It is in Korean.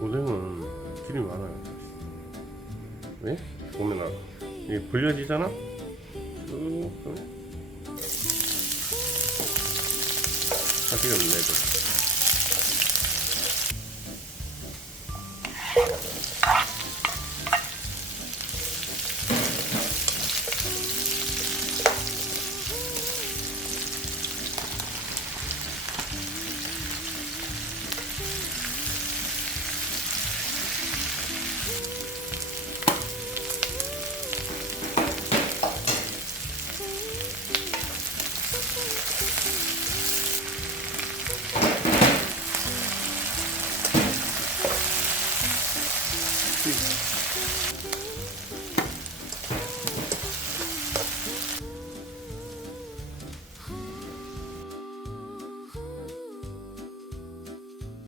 고생은 길이 많아요. 예? 왜? 보면 안. 이게 불려지잖아? 쭉, 사실 없네, 이 Peace.